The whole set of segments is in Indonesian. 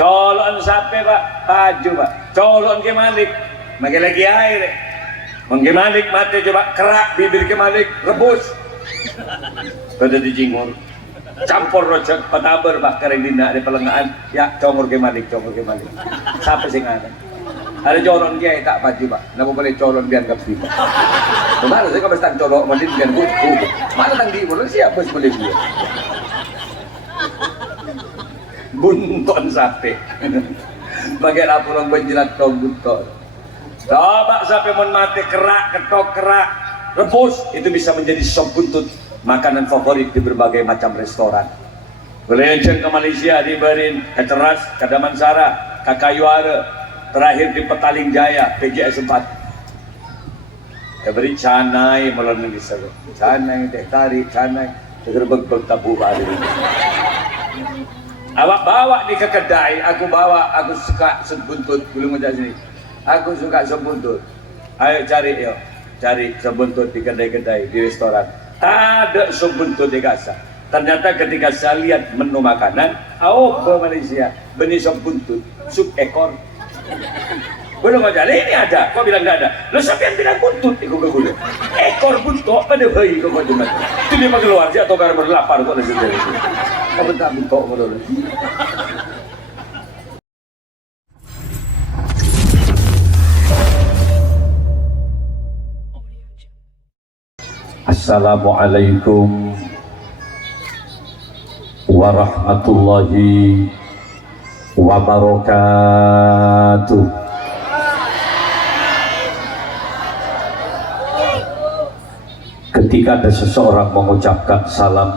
colon sape pak, baju pak, colon ke Malik, makin lagi air, ke Malik mati coba kerak bibir ke Malik, rebus, kada dijingur, campur rojak pataber pak kering dina di pelengahan, ya congor ke Malik, siapa sih ngana? Ada colon dia tak baju pak, nama boleh colon biar gak sih pak. Kemana sih kau bestang colok mandin biar buku, mana tang di boleh siapa sih boleh dia? Bunton sape bagai laporan benjelat kau bunton coba sape mon mati kerak, ketok kerak, rebus itu bisa menjadi sop buntut, makanan favorit di berbagai macam restoran. Belenceng ke Malaysia diberin ke Teras, ke Damansara, ke Kayuara, terakhir di Petaling Jaya PJS 4 beri canai melon di sana canai teh tarik canai tegerbeg-beg tabu hari ini. Awak bawa di ke kedai, aku suka sop buntut, belum ada sini. Aku suka sop buntut. Ayo cari sop buntut di kedai-kedai, di restoran. Ada sop buntut di Gaza. Ternyata ketika saya lihat menu makanan, ke Malaysia, benih sop buntut, sup ekor. Belum ada, ini ada, kau bilang tidak ada. Lo siapa yang bilang buntut? Ikut ke ekor buntut, pada bayi kau cuma. Itu dia keluar aja atau karena berlapar kau ada sendiri. Kamu tak buntut menurut. Assalamualaikum warahmatullahi wabarakatuh. Ketika ada seseorang mengucapkan salam,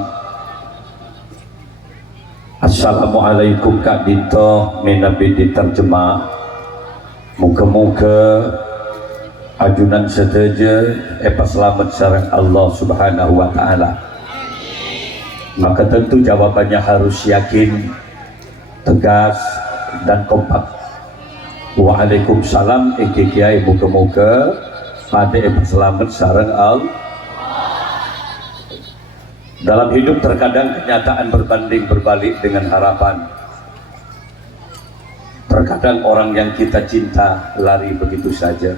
Assalamualaikum Kak Dito, menabi diterjemah, muka-muka ajunan sedaja selamat sareng Allah Subhanahu wa Ta'ala. Maka tentu jawabannya harus yakin, tegas dan kompak. Waalaikumsalam kiai muka-muka pada selamat sareng Allah. Dalam hidup terkadang kenyataan berbanding berbalik dengan harapan. Terkadang orang yang kita cinta lari begitu saja,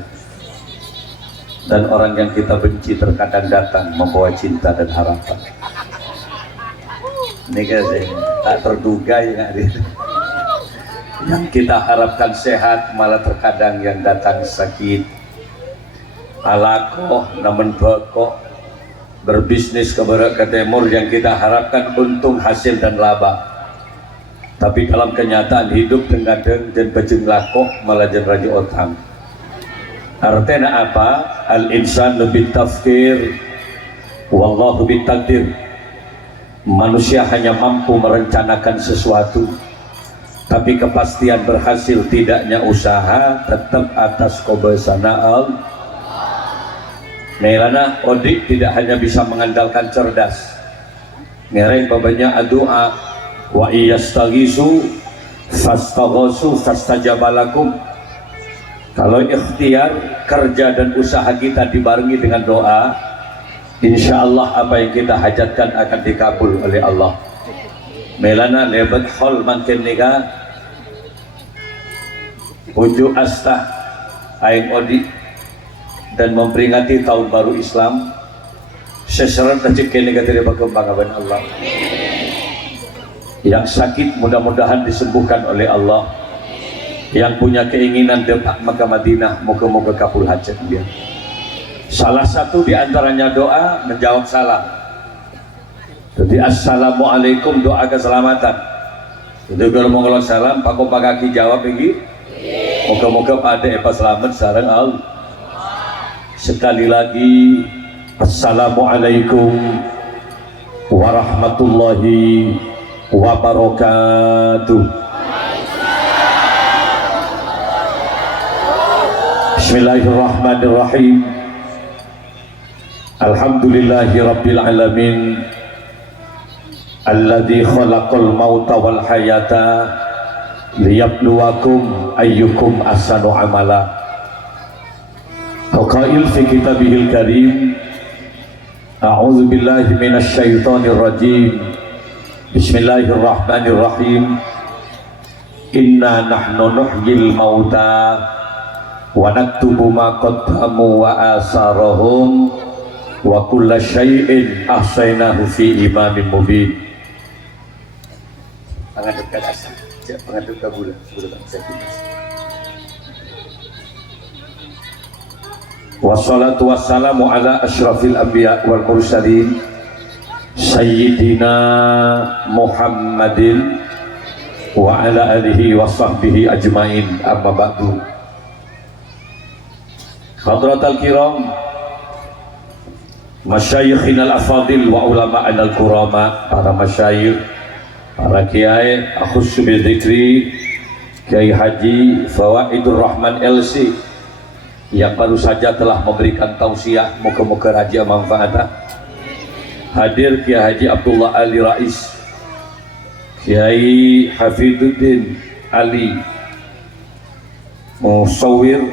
dan orang yang kita benci terkadang datang membawa cinta dan harapan. Ini kan tak terduga ya, yang kita harapkan sehat malah terkadang yang datang sakit. Alakoh namun bekok berbisnis ke barat ke timur, yang kita harapkan untung, hasil dan laba, tapi dalam kenyataan hidup tengadeng dan bejeng lakoh malah jadi raja otang. Artinya apa? Al-insan lebih tafkir wallahu bitakdir. Manusia hanya mampu merencanakan sesuatu, tapi kepastian berhasil tidaknya usaha tetap atas qobasana Allah. Merana odik tidak hanya bisa mengandalkan cerdas. Ngereng babanya doa wa iyastaghisu fastaghasu fastajabalakum. Kalau ikhtiar, kerja dan usaha kita dibarengi dengan doa, insya Allah apa yang kita hajatkan akan dikabul oleh Allah. Melana lebat hol makin nikah ujuk astah aing odik dan memperingati tahun baru Islam. Seseran rezeki negatif berkembang Allah. Yang sakit mudah-mudahan disembuhkan oleh Allah. Yang punya keinginan depak Mekah Madinah, moga-moga kabul hajat dia. Salah satu diantaranya doa menjawab salam. Jadi assalamualaikum, doa keselamatan. Itu kalau mau ngelok salam, pakai kaki jawab lagi. Moga-moga pada selamat sareng Allah. Sekali lagi, assalamualaikum warahmatullahi wabarakatuh. Bismillahirrahmanirrahim. Alhamdulillahi rabbil alamin, alladzi khalaqal mauta wal hayata liyabluwakum ayyukum ahsanu amala. Qail fi kitabihil karim, a'udzu billahi minasy syaithanir rajim. Bismillahirrahmanirrahim. inna nahnu nuhyil mauta wa naktubu ma qaddamu wa asarahum wa kulla syai'in ahsaynahu fi imamin mubin. Pengadut ke dasar, pengadut ke bulan bangsa kita. Wassalatu wassalamu ala asyrafil anbiya wal mursalin sayyidina Muhammadin wa ala alihi wa sahbihi ajmain, amma ba'du. Hadratal kiram, masyayikhin al-afadil wa ulama'in al-kurama, para masyayikh, para kiai, akhussu bi dzikri Kiai Haji Fawaidur Rahman LC yang baru saja telah memberikan tausiah, moga-moga raja manfaatah. Hadir Kiai Haji Abdullah Ali Rais, Kiai Hafiduddin Ali Musawir,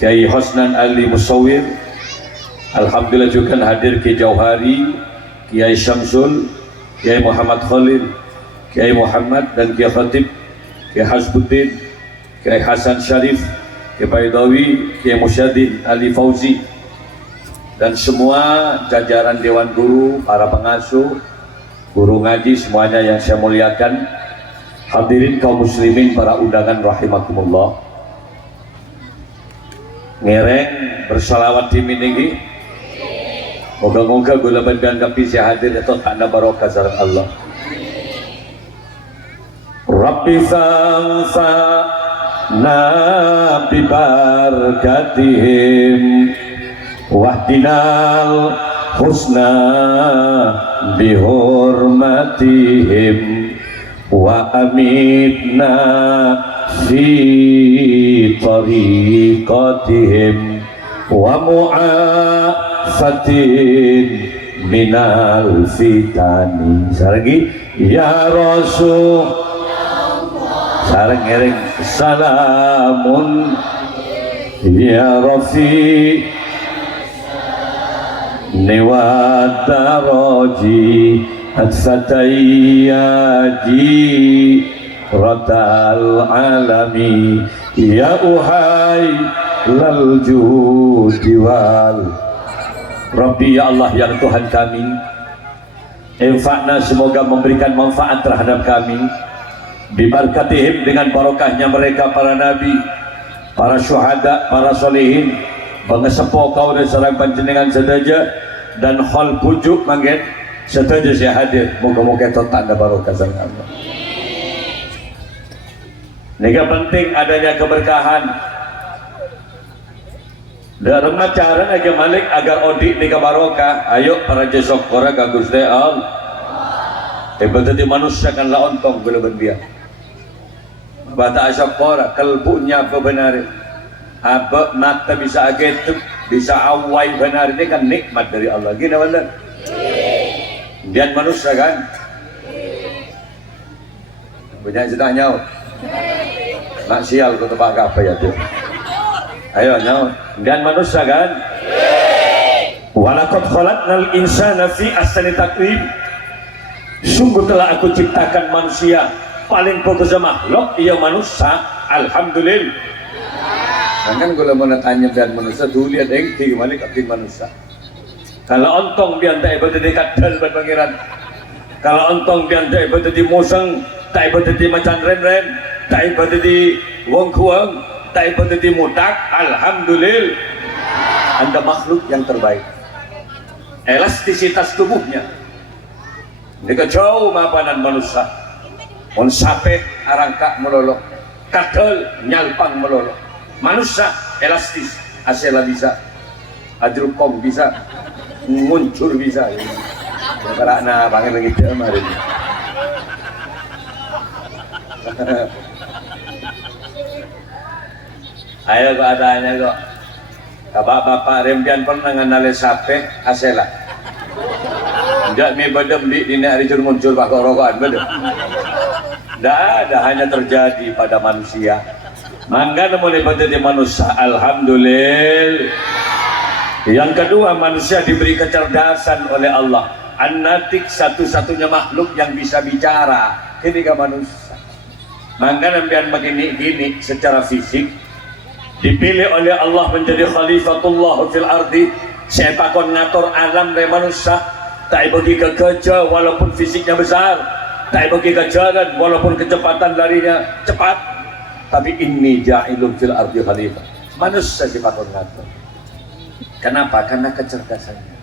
Kiai Hosnan Ali Musawir. Alhamdulillah juga hadir Kiai Jauhari, Kiai Syamsul, Kiai Muhammad Khalil, Kiai Muhammad dan Kiai Khatib, Kiai Hasbuddin, Kiai Hasan Syarif, Kiai Baidawi, Kiai Musyadin Ali Fauzi, dan semua jajaran Dewan Guru, para pengasuh, guru ngaji semuanya yang saya muliakan. Hadirin kaum muslimin, para undangan rahimakumullah. Ngereng bersalawat di mininggi. Moga-moga gula bandan kapi saya hadir atau tanda barokah sareng Allah. Rabbi fanfa'na bi barakatihim wahdinal husna bi hurmatihim wa amitna fi tariqatihim wa mu'afatin minal fitani. Saragi ya Rasul, sareng ereng salamun ya Rafi niwadaroji atfatayyaji ratal alami ya uhai lal judi wal Rabbi, ya Allah yang Tuhan kami, infa'na, semoga memberikan manfaat terhadap kami, bibarakatihim, dengan barokahnya mereka, para nabi, para syuhada, para solehin, pengesepo kau dan sarang panjenengan sedaja, dan hal pujuk manggen sedaja saya hadir. Moga-moga itu tanda barokah sang Allah. Nega penting adanya keberkahan. Dalam acara aja malik agar odik nega barokah. Ayo para jesok kora kagus deh al. Berarti manusia kan la ontong bila berbiak. Bata asap kora kalbunya benar. Apa mata bisa agetuk, bisa awai benar, ini kan nikmat dari Allah. Gini benar. Dan manusia kan. Banyak sedang nyaut. Nak sial kau tebak apa ya tuh? Ayo nyaut. Dan manusia kan. Walaqad khalaqnal insana fi ahsani taqwim. Sungguh telah aku ciptakan manusia paling bagus makhluk, ia manusia. Alhamdulillah. Kan kalau mau tanya dan manusia dulu lihat engki gimana kapten manusia. Kalau ontong bianta ibadah di kadal berpangeran. Kalau ontong bianta ibadah di museng, tak ibadah di macan ren-ren, tak ibadah di wong-kuang, tak ibadah di mutak. Alhamdulillah, Anda makhluk yang terbaik. Elastisitas tubuhnya jika jauh mapanan manusia. On sape arangka melolok, kadal nyalpang melolok. Manusia elastis, asela bisa, ajrupom bisa, nguncur bisa. Karena banget lagi kemarin. Ayo kok adanya kok. Bapak-bapak rempian pernah nganale sape asela. Enggak mi bedem di hari jur muncul pak rokokan bedem. Tidak ada, hanya terjadi pada manusia. Mangga mulai menjadi manusia. Alhamdulillah. Yang kedua, manusia diberi kecerdasan oleh Allah. An-Natik, satu-satunya makhluk yang bisa bicara. Ini kan manusia. Maka nampian begini gini secara fisik dipilih oleh Allah menjadi khalifatullah fil ardi. Saya pakon ngatur alam dari manusia, tak bagi kekerja walaupun fisiknya besar, tak bagi kejaran walaupun kecepatan larinya cepat, tapi ini ja'ilun fil ardi khalifah. Manusia si pakon ngatur. Kenapa? Karena kecerdasannya.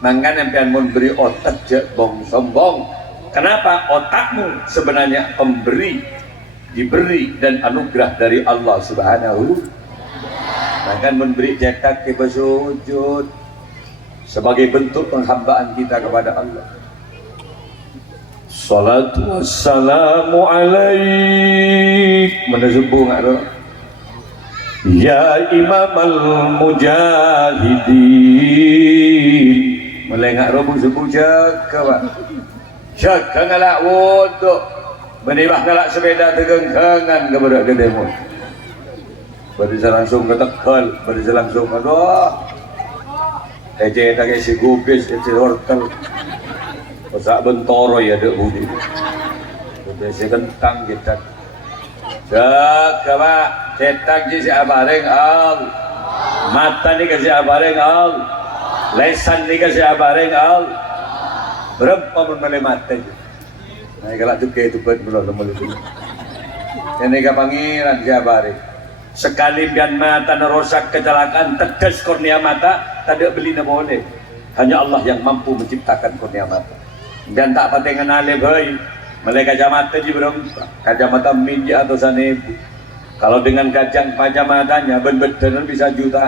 Maka nampian memberi otak je bong sombong. Kenapa? Otakmu sebenarnya pemberi, diberi dan anugerah dari Allah Subhanahu. Bahkan memberi cetak ke bersujud sebagai bentuk penghambaan kita kepada Allah. Salatu wassalamu alaik. Mana subuh ngak tu? Ya Imam al-Mujahidin. Melengak robu subuh jaga pak. Jaga ngalak wuduk. Menibah ngalak sepeda tegengkangan kepada kedemu. Berisa langsung ke Tegal, berisa langsung ke doa. Ece tak si gubis, ece wortel. Pasak bentoro ya dek budi. Ece kentang kita. Jaga pak, cetak si abareng al. Mata ni kasih abareng al. Lesan ni kasih abareng al. Berapa pun boleh mata je. Nah kalau tu ke tu pun belum itu. Ini kapangiran si abareng. Sekali biar mata nerosak kecelakaan tegas kurnia mata tak beli nak boleh. Hanya Allah yang mampu menciptakan kurnia mata. Dan tak patah ngenale boy. Mereka kacamata je belum. Kacamata minja atau sanebu. Kalau dengan kacang kacamatanya benar-benar bisa juta.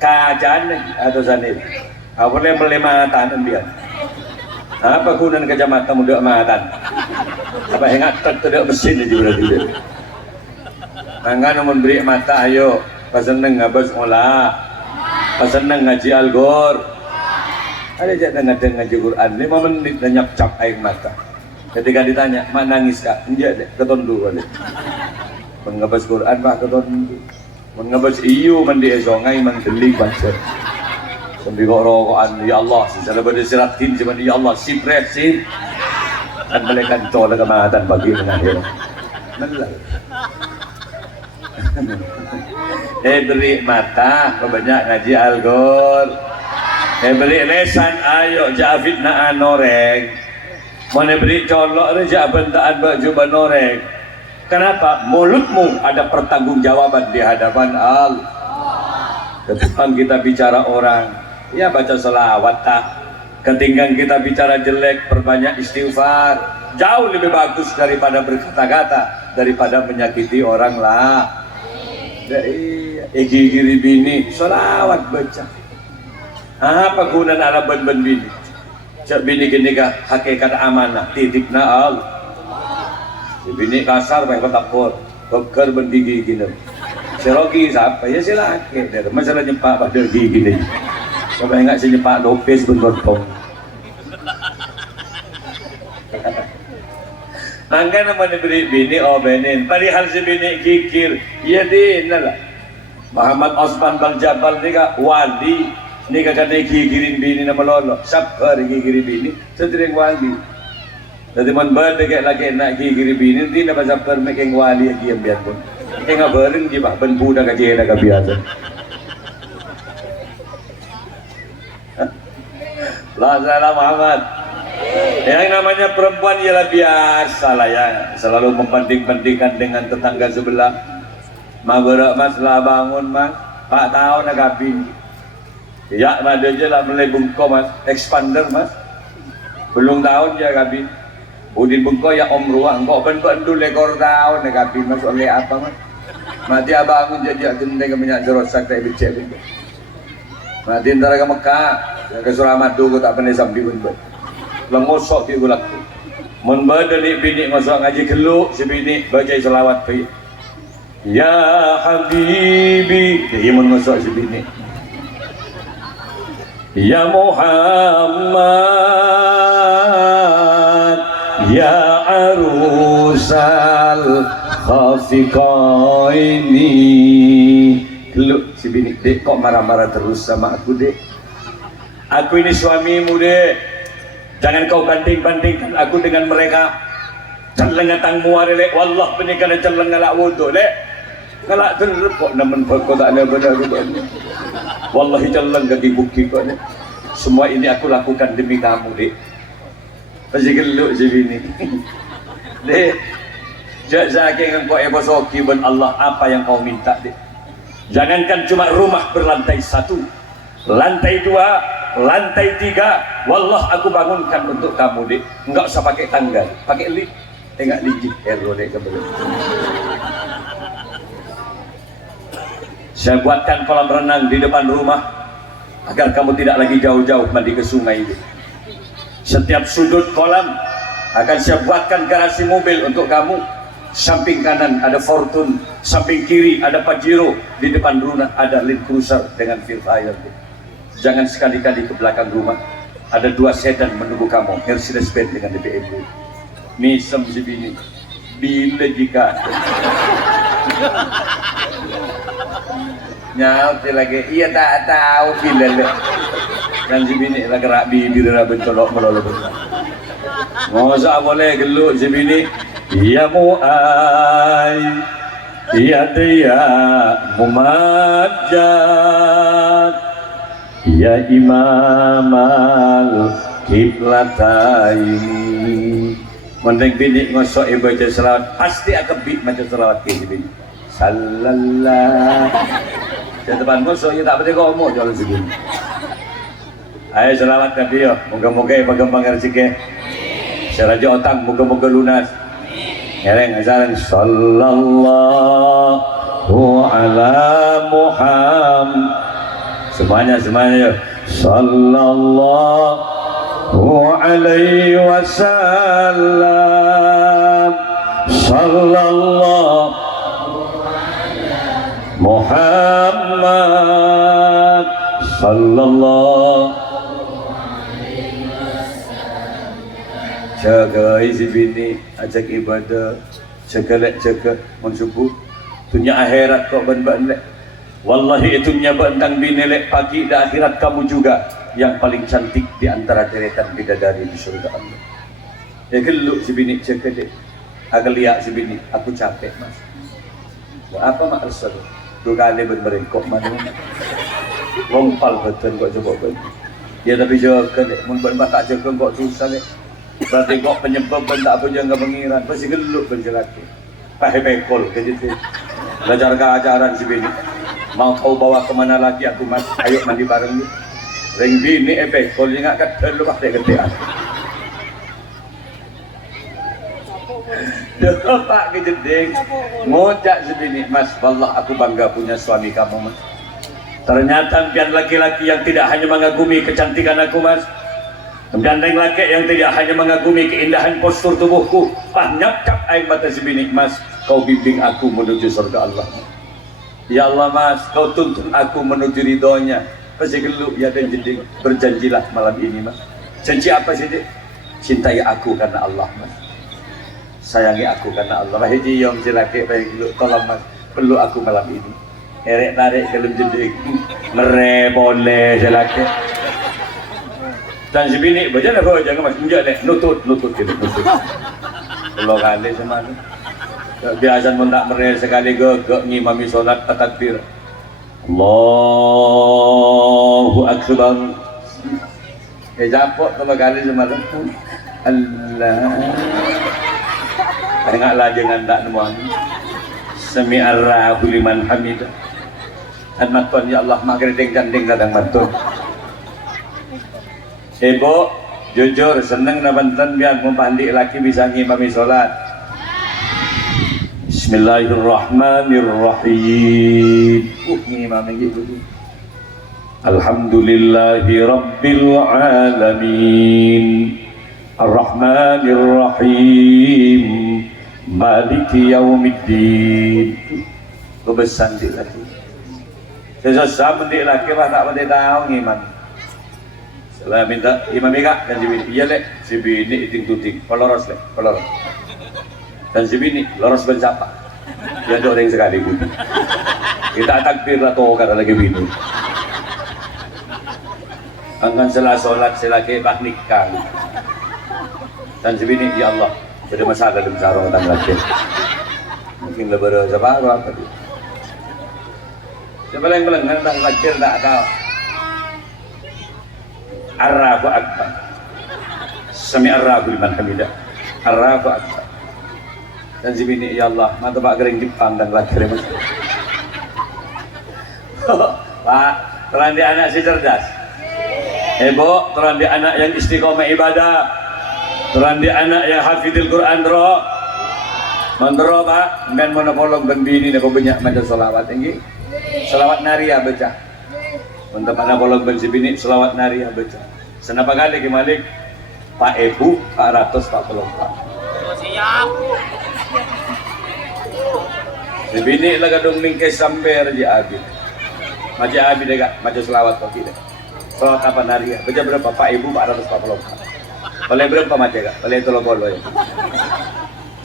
Kacaan atau sanebu. Apa boleh beli mata biar. Apa gunaan kacamata muda mata? Apa hengat tidak mesin aja berarti. Angga namun beri mata ayo paseneng ngabas olah paseneng ngaji Al-Ghor ada jatah ngaji Quran 5 menit dan nyap-cap air mata ketika ditanya mana nangis kak enggak deh ketondu balik mengabas Quran pak ketondu mengabas iyo mandi esongai mandeli baca sambil kok rokokan ya Allah secara berdesiratin cuman ya Allah sipret sip dan mereka colak kemahatan bagi mengakhir benar. Beri mata banyak ngaji Al-Ghor. Beri lesan ayo jafit na anoreng. Mana beri colok reja bentaan baju banoreng. Kenapa? Mulutmu ada pertanggungjawaban di hadapan Allah. Depan kita bicara orang, ya baca selawat tak. Ketinggang kita bicara jelek, perbanyak istighfar. Jauh lebih bagus daripada berkata-kata, daripada menyakiti orang lah. Giri bini salawat baca. Apa gunaan ala ben bini? Cak bini gini kah hakikat amanah titip na al. Bini kasar baik ketapor, keker bendigi gini. Serogi siapa ya silake. Masalah nyepak pada gigi gini. Sampai enggak senyepak lopes bergotong. Angka nama diberi bini benin. Padahal si bini kikir, ya dinalah. Muhammad Osman Bang Jabal ni ka wali, ni ka kata kikirin bini nama lolo. Sabar kikirin bini, setiring wali. Jadi man berdek lagi nak kikirin bini, nanti nama sabar making wali lagi yang biar pun. Enggak bareng je bah, ben budak aja nak biasa. La salam Muhammad. Yang namanya perempuan ialah biasa lah ya, selalu membanding-bandingkan dengan tetangga sebelah. Magerak mas lah bangun mas, 4 tahun nak kabin. Ya ada je lah mulai bengkok mas, expander mas. Belum tahun je kabin. Udin bengkok ya om ruang, kok ben-ben lekor tahun nak kabin mas oleh apa mas? Mati abangun jadi gendeng ke minyak jerosak tak becek. Mati antara ke Mekah, ke Suramat dulu tak pernah sampai ben-ben. Lengosok dia gulak tu. Membada ni bini masuk ngaji geluk si bini baca selawat pi. Ya Habibi, dia mengosok si bini. Ya Muhammad, ya arusal khafiqaini. Geluk si bini, dek kok marah-marah terus sama aku dek. Aku ini suamimu dek. Jangan kau banding-bandingkan aku dengan mereka. Caleng atang muar lek wallah penikah caleng ngalak wudu lek. Ngalak tu kok namen kok tak ada benar gitu. Wallahi caleng kaki bukti kok ni. Semua ini aku lakukan demi kamu, Dek. Pasti geluk je bini. Dek, jak saking engkau ebosoki ben Allah apa yang kau minta, Dek. Jangankan cuma rumah berlantai 1, lantai 2, lantai 3, wallah aku bangunkan untuk kamu, Dek. Enggak usah pakai tangga, pakai lift. Tengok lijik hero Dek kembali. Saya buatkan kolam renang di depan rumah agar kamu tidak lagi jauh-jauh mandi ke sungai ini. Setiap sudut kolam akan saya buatkan garasi mobil untuk kamu. Samping kanan ada Fortune, samping kiri ada Pajero, di depan rumah ada Land Cruiser dengan Fire. Jangan sekali-kali ke belakang rumah ada 2 sedan menunggu kamu, Mercedes-Benz dengan BMW. Misem si bini, bila jika nyaut lagi, iya tak tahu bila le. Dan si bini lagi gerak bibir dah bencolok melolo. Masa boleh geluk si bini, ya mu'ay, ya dia mumajjad, ya imam al-kiblataini. Mending bini ngosok baca selawat, pasti akan bit baca selawat ke si bini. Sallallahu. Di depan ngosok ya tak boleh ngomong jalan si bini. Ayo selawat Nabi yo, moga-moga berkembang rezeki. Seraja otak moga-moga lunas. Ngereng ajaran sallallahu ala Muhammad. Semuanya yo. Sallallahu alaihi wasallam. Sallallahu Muhammad. Sallallahu jaga isi bini, ajak ibadah, jaga mensubuh, dunia akhirat kok ben-ben lek. Wallahi itunya bentang bini lek pagi dan akhirat kamu juga yang paling cantik di antara deretan bidadari di surga Allah. Ya geluk si bini jaga dek, agak liak si bini, aku capek mas. Apa mak resel? 2 kali ben-ben kok mana? Lompal betul kok coba ben. Ya tapi jaga dek, mun ben tak jaga kok susah dek. Berarti kok penyebab benda apa yang enggak mengira, pasti geluk penjelaki. Pakai pekol ke situ. Belajar keajaran si bini. Mau kau bawa kemana lagi aku mas? Ayo mandi bareng ni. Ring bini pekol ingat kat dulu pakai ketean. Dah pak ke jeding. Ngocak si bini, mas. Wallah aku bangga punya suami kamu mas. Ternyata pian laki-laki yang tidak hanya mengagumi kecantikan aku mas. Gandeng laki yang tidak hanya mengagumi keindahan postur tubuhku, nyap-cap air mata si bini, mas, kau bimbing aku menuju surga Allah. Ya Allah mas, kau tuntun aku menuju ridhonya. Pasti geluk ya dan jeding, berjanjilah malam ini mas. Janji apa sih dek? Cintai aku karena Allah mas. Sayangi aku karena Allah. Hiji yom si laki baik geluk, tolong mas, peluk aku malam ini. Erek narik ke dalam jeding, mere boleh si laki. Dan si bini berjalan kau jangan mas injak deh, nutut gitu nutut. Kalau kali sama tu, biasa pun tak merel sekali gak ngimami solat takbir. Allahu Akbar. Japok sama kali semalam. Allah. Tengoklah jangan tak nemuan. Sami'allahu liman hamidah. Dan matun ya Allah magredeng gandeng kadang matun. Ibu, jujur seneng na banten biar mempandi laki bisa ngimami solat. Bismillahirrahmanirrahim. Ngimami gitu. Alhamdulillahi rabbil alamin. Ar-Rahmanir-Rahim. Maliki yaumiddin. Kebesan di laki. Sesuatu mendik laki mah tak boleh tahu ngimami. Lah minta imam ika dan si bini, iya lek si bini iting tuting, poloros lek, poloros. Dan si bini loros bencapa, ya ada orang sekali budi. Kita takbir lah toh karena lagi bini. Angkan setelah sholat selagi pak nikah. Dan si bini, ya Allah, Ada masalah dalam cara orang laki. Mungkin lebih separuh apa dia. Sebeleng-beleng tentang laki tak tahu. Allahu Akbar. Sami Allahu liman hamidah. Allahu Akbar. Dan si bini, ya Allah, mata pak gering Jepang dan laki mas. Pak, terang di anak si cerdas. Ibu, terang di anak yang istiqomah ibadah. Terang di anak yang hafidil Quran roh. Mandro pak, men monopolong ben bini nak banyak macam selawat tinggi. Selawat naria baca. Untuk mana polong ben si bini selawat naria baca. Senapa kali ke Malik? Pak Ibu 444. Siap. Si bini lah kadung mingkes sampai Raja Abi. Raja Abi dega, macam selawat kau tidak. Selawat apa naria? Baca berapa? Pak Ibu 444. Boleh berapa macam gak? Boleh tolong bolo ya.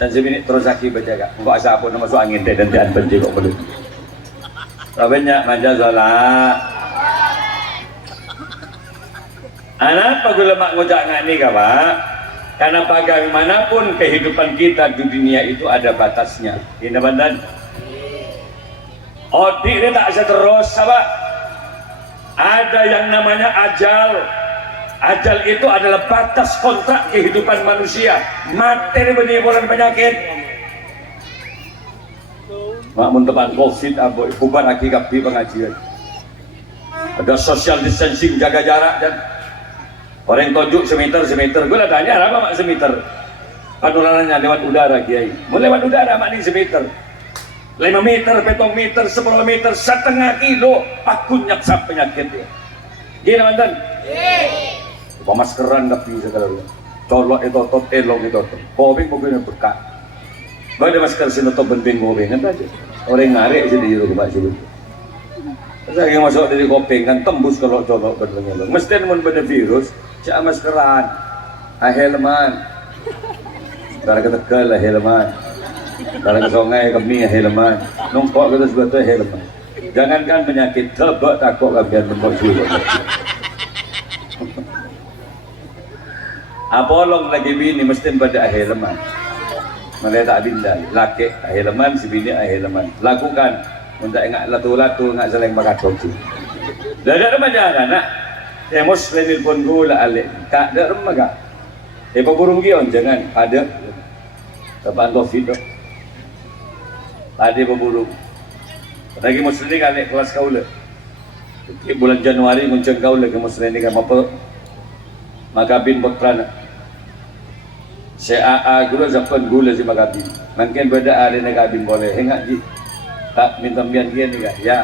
Dan si bini terus lagi baca gak? Engkau asa apa nama masuk angin teh dan tian benci kok boleh. Rabenya manja zola. Anak pagula mak ngojak ngani ka Pak? Karena bagaimanapun kehidupan kita di dunia itu ada batasnya. Ini bandan. Odik ini tak bisa terus, Pak. Ada yang namanya ajal. Ajal itu adalah batas kontrak kehidupan manusia. Materi menimbulkan penyakit. Mak mentepan COVID, abu bubar lagi kapi pengajian. Ada social distancing, jaga jarak dan orang tojuk semeter. Gue lah tanya apa mak semeter? Penularannya lewat udara kiai. Mau lewat udara mak ni semeter. 5 meter, 7 meter, 10 meter, setengah kilo. Aku nyaksa penyakit dia. Gini mantan. Pemaskeran tapi segala. Colok itu tot, elong itu tot. Kopi mungkin berkah. Bagai masker sinetop benting kopi kan aja. Orang ngarik sih di rumah sini. Saya yang masuk dari kopeng kan tembus kalau colok bentingnya. Mesti mun benda virus. Cak maskeran, helman, darah ketegal lah helman, darah kesongai kami helman, nongkok kita sebetulnya helman. Jangankan penyakit tebak takut kalian bermusuh. Apolong lagi bini mesti pada helman, mereka tak bindai, laki helman si bini helman. Lakukan, untuk ingat latu-latu ingat saling makatok. Dah ada remaja anak. Ya muslimin pun gula alik tak ada remaga. Paburung gion jangan ada. Tepan COVID tu. Ada paburung. Lagi muslim alik kelas kaula. Bulan Januari muncul kaula ke muslim kan apa? Magabin putrana. CAA gula zaman gula si magabin. Mungkin beda ada magabin boleh. Enggak ji. Tak minta bian dia ni kan. Ya.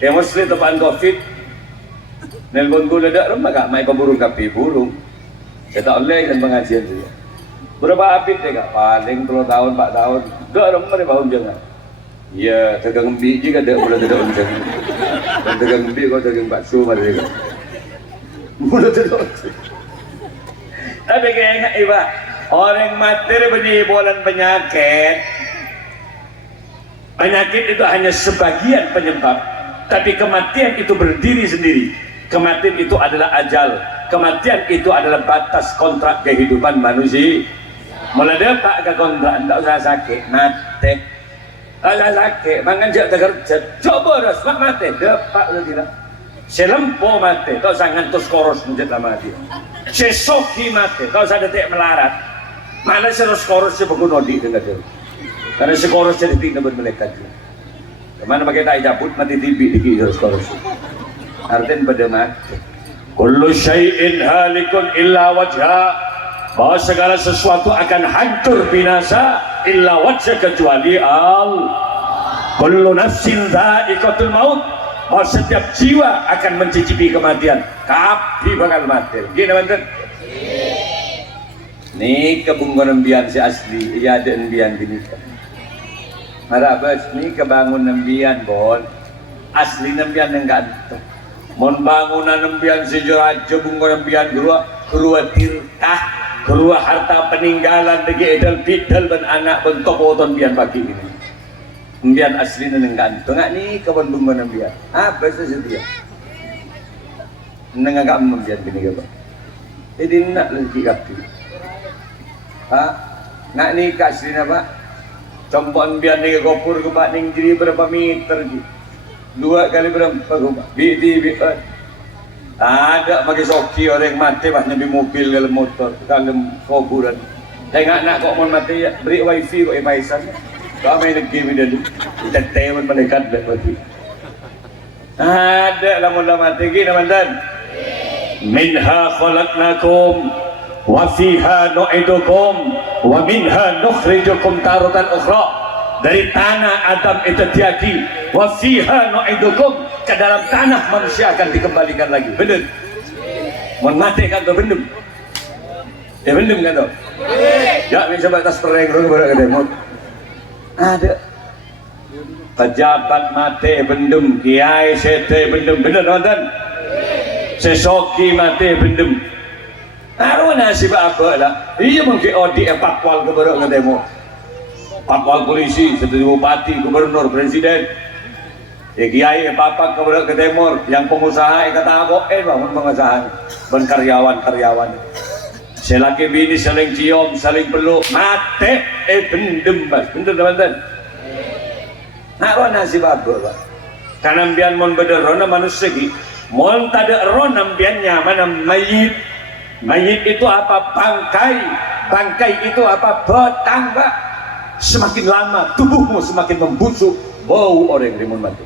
Ya muslim tepan COVID. Nelpon gula dak rumah kak mai pemburung kapi burung. Saya tak oleh kan pengajian dia. Berapa abid dia kak? Paling 10 tahun 4 tahun. Dak rumah dia bangun jangan. Ya tegang embi juga dak boleh tidak uncang. Dan tegang embi kau tegang bakso mari dia. Boleh tidak. Tapi kayaknya iba orang materi penimbulan penyakit. Penyakit itu hanya sebagian penyebab, tapi kematian itu berdiri sendiri. Kematian itu adalah ajal. Kematian itu adalah batas kontrak kehidupan manusia. Mulai dapat ke kontrak, tak usah sakit, mati. Tak usah sakit, mangan jauh kerja. Coba dah, sebab mati. Dapat udah tidak. Selempo mati, tak usah ngantus koros menjadi mati. Sesoki mati, tak usah detik melarat. Mana seros koros sebagai nodi dengan dia. Karena sekoros jadi tidak bermelekat. Kemana pakai tak jabut mati tibi dikit seros koros. Artinya pada mati. Kullu syai'in halikun illa wajha. Bahwa segala sesuatu akan hancur binasa illa wajha kecuali kullu nafsin dha'iqatul maut. Bahwa setiap jiwa akan mencicipi kematian. Tapi bakal mati. Gini teman-teman. Ni kebungan nembian si asli. Ia ada nembian gini. Harap ni kebangun nembian bon. Asli nembian yang ganteng. Mon bangunan nembian sejeraja bunga nembian kedua tirkah kedua harta peninggalan degi edal bidal dan anak bentuk oton bian pagi ini nembian asli nenengkan tengah ni kawan bunga nembian apa sesuatu nenengak nembian gini apa jadi nak lagi kapi nak nikah sini apa? Compon biar nih kopur ke pak ning jadi berapa meter gitu? 2 kali berapa pak? Bi ada pakai soki orang mati bah nyambi mobil dalam motor dalam kuburan. Tengok nak kok mau mati ya beri wifi kok emaisan. Kau main game ini kita teman malaikat berarti. Ada lamun mati gini mantan. Minha khalaqnakum wa fiha nu'idukum wa minha nukhrijukum taratan ukhra. Dari tanah Adam itu diaki wa fiha nu'idukum, ke dalam tanah manusia akan dikembalikan lagi. Benar? Mau mati kan tuh benar? Ya benar kan tuh? Ya bisa batas pereng baru ada mau. Ada pejabat mati bendem, kiai sete bendem, benar nonton? Sesoki mati bendem. Aru nasib apa lah? Iya mungkin odi epakwal ke baru ada mau. Pakwal polisi, seperti bupati, gubernur, presiden, kiai, papa ke timur, yang pengusaha, kata aku, bangun pengusaha, ben karyawan, selaki bini saling cium, saling peluk, mate, bendem mas, bener teman-teman. Nak nasib apa pak? Karena bian mon bederona manusia ki, mon tada rona bian nyaman mayit itu apa bangkai itu apa batang pak. Semakin lama tubuhmu semakin membusuk, bau orang rimun mati.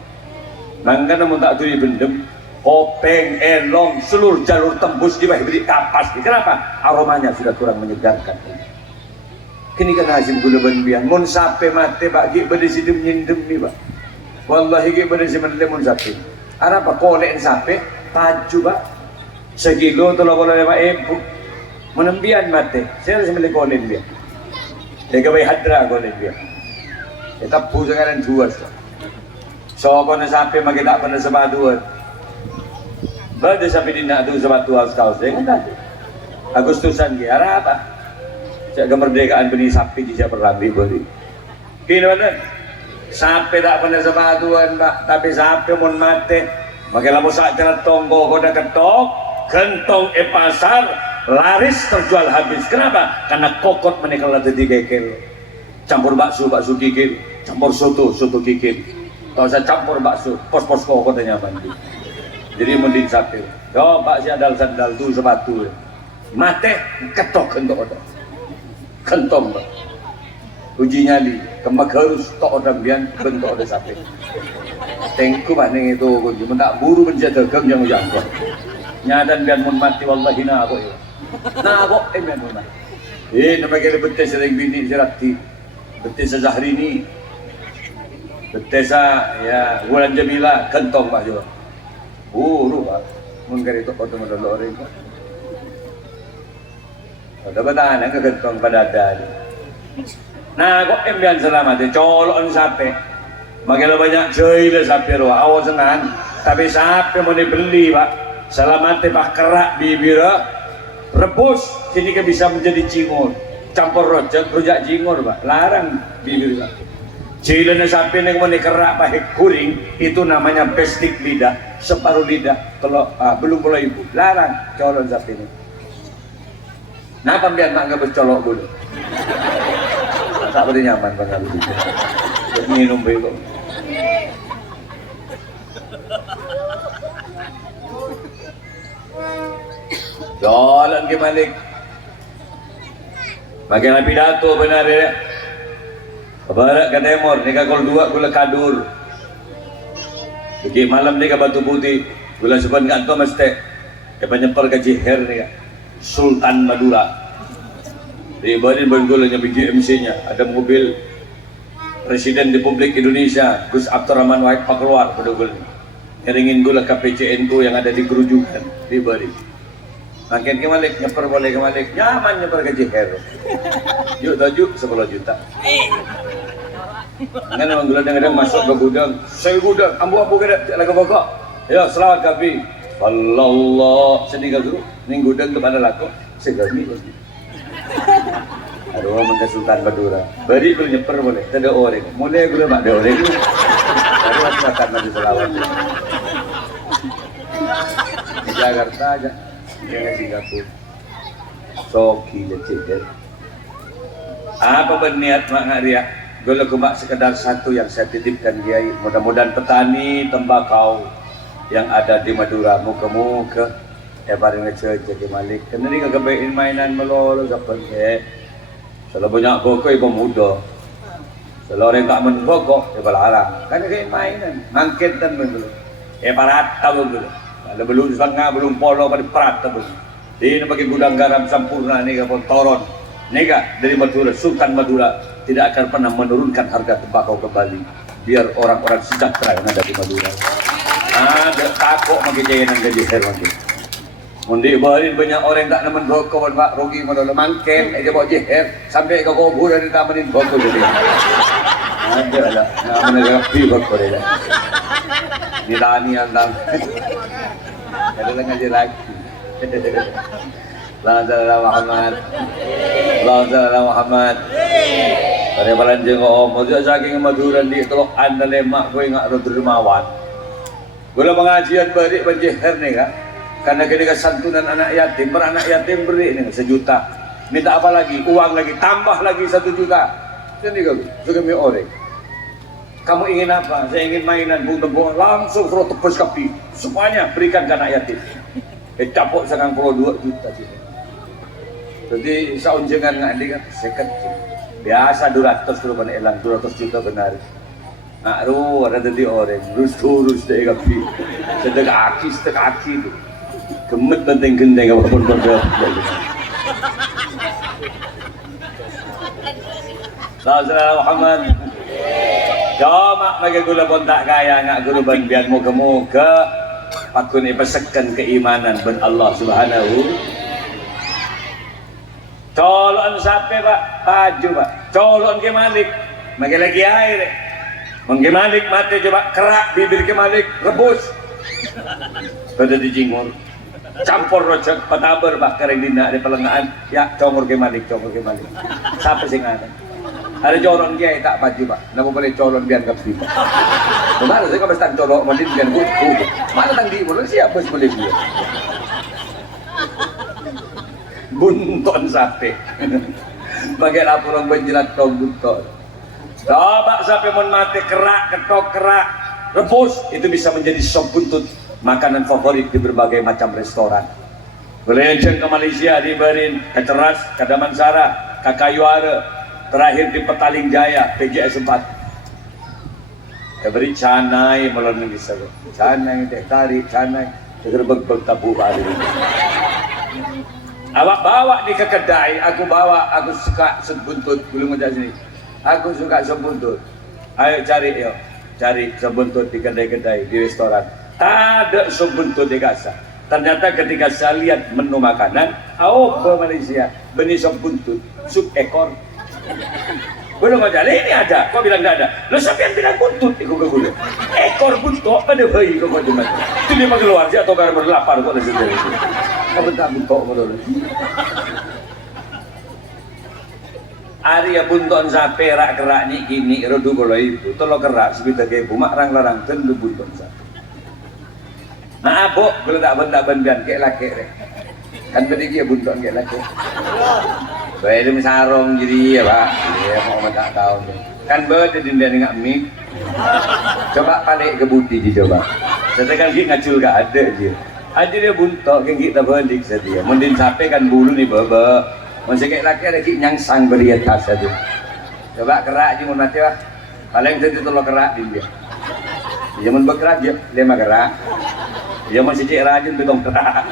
Mangga namun tak turi bendem, kopeng, elong, seluruh jalur tembus diberi kapas. Kenapa? Aromanya sudah kurang menyegarkan. Kini kan hasil gula benbian, mun sape mati bagi berdisi dem nyindem ni pak. Wallahi ki berdisi mendem mun sape. Ada apa kolek sape, paju pak. Sekilo tu lawan lima ibu, menembian mati. Saya harus beli kolek dia. Dia kawai hadra ko dia. Kita puja kan dua. So ko na sapi makita pa na sa baduan. Bada sapi din na ito sa batuan sa kaos. Agustusan ki arata. Sa kemerdekaan bini sapi di siya perang beli. Kini mana? Sapi tak pa na sa baduan ba, tapi sapi mon mate. Makila mo sa atin tonggo ko na ketok, kentong pasar. Laris terjual habis. Kenapa? Karena kokot menikah lada 3 kilo. Campur bakso kikil, campur soto kikil. Kalau saya campur bakso, pos kokot nyaman. Jadi mending sapi. Yo pak si adal sandal tu sepatu. Mate ketok kentok otak. Kentong pak. Uji nyali, kemak harus tok orang bian bentuk ada sapi. Tengku paning itu kunci, mendak buru menjaga dagang yang jangkau. Nyadan bian mun mati wallahi na aku ya. Nah kok men mana? Nama kira betul sering bini serati, betul Zahri ini, betul ya Wulan Jamila kentong pak juga. Pak, mungkin itu foto modal orang itu. Dapat anak kentong pada ada. Nah kok embian selamat, colok sape, makin banyak joy le sape roh, awas senang. Tapi sape mau dibeli pak, selamat pak kerak bibir. Rebus, sini kan bisa menjadi cingur. Campur rojak cingur pak, larang bibir pak. Cilan sapi yang mau kerak pakai kuring, itu namanya pestik lidah, separuh lidah. Kalau belum mulai ibu, larang colon sapi ini. Nah pembian mak nggak bercolok dulu. Tak boleh nyaman pak kalau gitu. Minum belum. Jalan ke Malik. Bagaimana pidato benar ya? Barat ke timur, ni kagol 2 gula kadur. Jadi malam ni ke Batu Putih, gula sepan kanto mesti. Ke penyempal ke Jiher ni Sultan Madura. Di badan bergulanya BGMC-nya ada mobil Presiden Republik Indonesia Gus Abdurrahman Wahid Pak keluar pada gula. Keringin gula KPCNU yang ada di Kerujukan di Bali. Makin kemalik, nyeper boleh kemalik, nyaman nyeper ke Jiher. Yuk tajuk 10 juta. Kan memang gula-gula masuk ke gudang, saya gudang, ambu kada lagu pokok. Ya selamat kami. Wallallah sedih guru, ning gudang kepada laku, segami lagi. Aduh mangga Sultan Madura. Bari gula nyeper boleh, ada orang. Mulai gula mak ada orang. Baru makan nanti selawat. Di Jakarta aja. Yang Singapura Soki lecet Apa berniat mak ngaria? Gula cuma sekedar satu yang saya titipkan Kiai. Mudah-mudahan petani tembakau yang ada di Madura muka-muka bareng ngecek Malik. Kena ni kagabain mainan melolo kapan kalau banyak boko ibu muda. Kalau orang tak menbokok balarang. Kan kayak mainan, mangket dan belum. Parat tahu belum. Kalau belum setengah belum polo pada parat tahu. Ini bagi gudang garam sempurna ni kapon toron. Nega dari Madura, Sultan Madura tidak akan pernah menurunkan harga tembakau kembali. Biar orang-orang sejahtera yang ada di Madura. Ada takut makin jaya nang gaji her makin. Mundi barin banyak orang tak nemen rokok pak rugi modal mangken aja bawa jeher sampai ke kubur dari tamanin rokok jadi. Ada lah, nak menegak rokok dia. Di tani andang. Ada lagi lagi. Lazala Muhammad. Lazala Muhammad. Pada balanjeng om, mujur saking Madura di telok anda lemak gue ngak rudramawan. Gula pengajian balik banjeher nih kan. Karena ketika santunan anak yatim, beranak yatim beri ini 1 juta. Minta apa lagi? Uang lagi, tambah lagi 1 juta. Jadi kalau suka orang. Kamu ingin apa? Saya ingin mainan, bung langsung suruh tepus kapi. Semuanya berikan ke anak yatim. Capok sekarang 2 juta. Jadi saunjengan ngandi kan second. Biasa 200 kalau pada elang 200 juta benar. Ru ada tadi orang, terus deh kapi. Sedek aki tu. Gemet penting gendeng apapun benda. Saudara Muhammad. Joma bagi gula pun tak kaya ngak guru ban biar moga-moga pakun ipasakan keimanan ben Allah Subhanahu. Colon sampai Pak, baju Pak. Colon ke Malik. Magi lagi air. Mangge Malik mati coba kerak bibir ke Malik rebus. Pada dijingur. Campur rojak pataber bah kering dina di pelengahan ya congor ke Malik siapa sing ada colon kiai tak baju pak nama boleh colon biar kapi kemarin saya kabeh tak colok mandin biar buku mana tang di boleh siapa boleh dia bunton sate bagai laporan benjelat tong bunton coba sampai mon mati kerak ketok kerak rebus itu bisa menjadi sop buntut makanan favorit di berbagai macam restoran. Belenceng ke Malaysia diberin ke Teras, ke Damansara, ke Kayuara, terakhir di Petaling Jaya, PGS 4. Beri canai melalui bisa, canai teh tarik, canai gerbek tabu hari. Awak bawa di ke kedai, aku suka sebuntut belum ada sini. Aku suka sebuntut. Ayo cari sebuntut di kedai-kedai di restoran. Tak ada sebuntut di Gaza. Ternyata ketika saya lihat menu makanan, ke Malaysia, benih sebuntut, sup ekor. Belum ada, ini ada. Kau bilang tidak ada. Lo siapa yang bilang buntut? Ikut ke gula. Ekor buntut pada bayi kau macam itu. Itu dia keluar dia atau karena berlapar kau dari sini. Kau bentak buntut kau. Arya bunton sampai rak kerak ni kini rodu kalau itu. Tolong kerak sebita ke ibu mak larang tentu bunton sampai. Nah, abok kalau tak benda-bendan kayak laki rek. Kan tadi dia bunton kayak laki. Baik dia sarong jadi ya pak. Dia mau tak tahu. Kan berde dinda dengan mik. Coba balik ke budi dicoba. Setekan kita ngacul gak ada je. Aja dia buntok kan kita balik saja. Mending sampai kan bulu ni bebe. Masih kayak laki ada kita nyangsang berhiatas saja. Coba kerak je mun mati pak. Paling tadi tolong kerak dia. Dia mun berkerak je, dia mah kerak. Dia masih cek rajin betong kerak.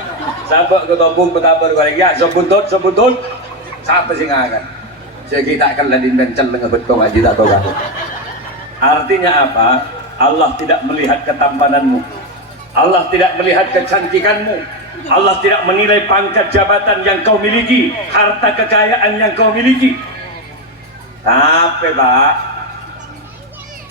Sabak ke tombung petabar goreng ya, sebuntut. Siapa sih ngakan? Saya kita akan ladin dan celeng betong aja tak tahu kan. Artinya apa? Allah tidak melihat ketampananmu. Allah tidak melihat kecantikanmu. Allah tidak menilai pangkat jabatan yang kau miliki, harta kekayaan yang kau miliki. Tapi Pak,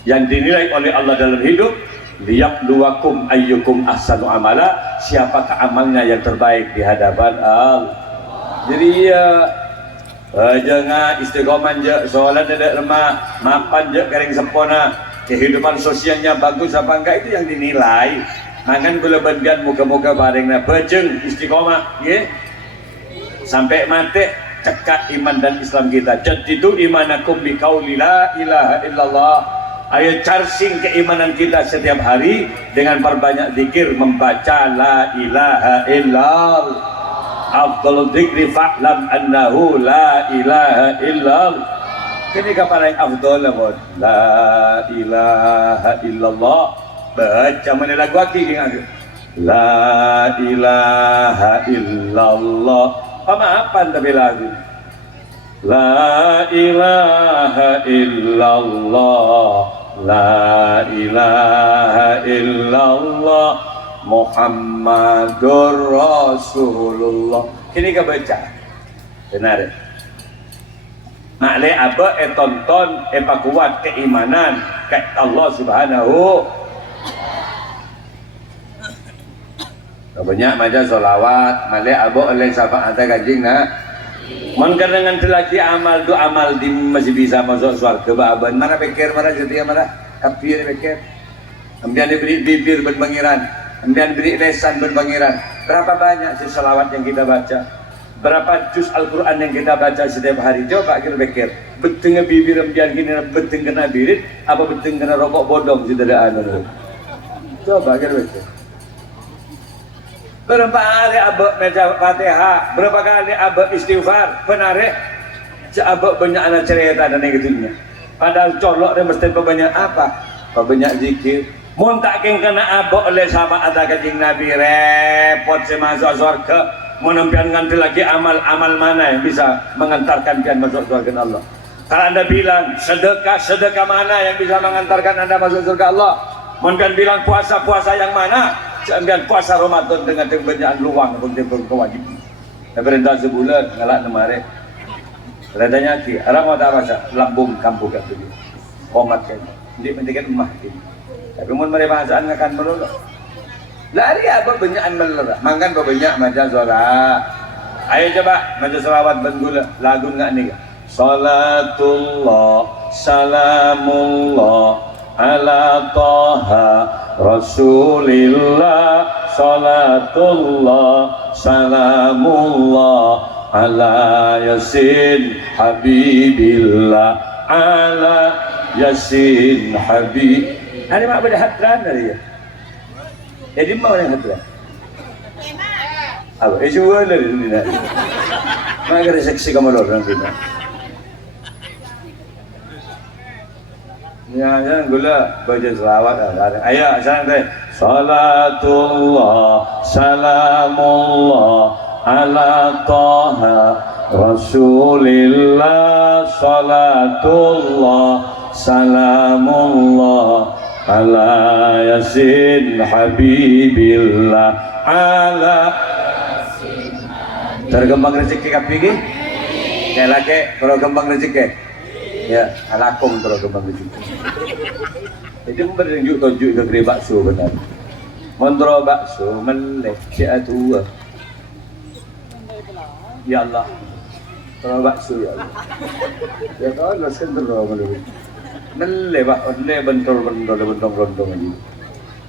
yang dinilai oleh Allah dalam hidup liyabluwakum ayyukum ahsanu amala, siapakah amalnya yang terbaik di hadapan Allah. Jadi ya jangan istiqomah je, soalan ada lemah, mapan je kering sempurna, kehidupan sosialnya bagus apa enggak itu yang dinilai. Mangan gula bandian muka-muka barengna bejeng istiqomah, ya. Sampai mati cekak iman dan Islam kita. Jadidu imanakum bi qauli la ilaha illallah. Ayo charging keimanan kita setiap hari dengan perbanyak zikir membaca la ilaha illallah. Afdhalul dzikri fa'lam annahu la ilaha illallah. Kini kapan yang afdhal lah, la ilaha illallah. Baca mana lagu aki dengan la ilaha illallah. Pemaafan tapi lagu la ilaha illallah, la ilaha illallah Muhammadur Rasulullah. Kini ka baca benar maklek apa tonton kuat keimanan ke Allah subhanahu. Banyak macam solawat maklek apa oleh syafaat kajing nak. Mungkin dengan lagi amal tu amal di masih bisa masuk surga baban. Mana pikir mana jadi mana kafir pikir. Kemudian diberi bibir berpangiran, kemudian beri lesan berpangiran. Berapa banyak sih selawat yang kita baca? Berapa juz Al-Quran yang kita baca setiap hari? Coba kita pikir. Betul bibir kemudian gini, betul kena birit, apa betul kena rokok bodong sudah ada. Coba kita pikir. Berapa kali abah baca Fatihah, berapa kali abah istighfar, penarek, abah banyak anak cerita dan yang gitunya. Padahal colok dia mesti banyak apa? Banyak zikir. Muntakin kena abah oleh sahabat ada kajing Nabi repot semasuk surga. Menampian nganti lagi amal mana yang bisa mengantarkan kalian masuk surga Allah. Kalau anda bilang sedekah mana yang bisa mengantarkan anda masuk surga Allah? Menampian bilang puasa yang mana? Jangan puasa Ramadan dengan banyak luang pun kewajiban. Perintah sebulan ngelak kemarin. Radanya ki, orang mau tak baca lambung kampung kat tu. Komat kan. Jadi pentingkan emak ini. Tapi mun mereka bahasaan akan melolok. Lari apa banyak melolok. Makan banyak macam solat. Ayo coba macam selawat bengula lagu enggak nih? Salatullah salamullah ala taha Rasulillah, salatullah salamullah ala yasin habibillah, ala yasin habib. Ada mak pada hadran dari ya. Jadi mau yang hadran. Apa? Jual dari ini. Mak ada seksi kamu orang kita. Ya, jangan gula baca selawat ada. Ayo, sekarang deh. Salatullah, salamullah, ala taha Rasulillah, salatullah, salamullah, ala yasin habibillah, ala tergembang rezeki kapigi? Kayak lagi, kalau gembang rezeki. Ya, alakum terus kembang rezeki. Jadi memberi tunjuk ke kiri bakso benar. Mentro bakso melek tua. Ya Allah, terus bakso ya Allah. Ya tahu lah sendiri melek. Melek bak, melek bentor lagi.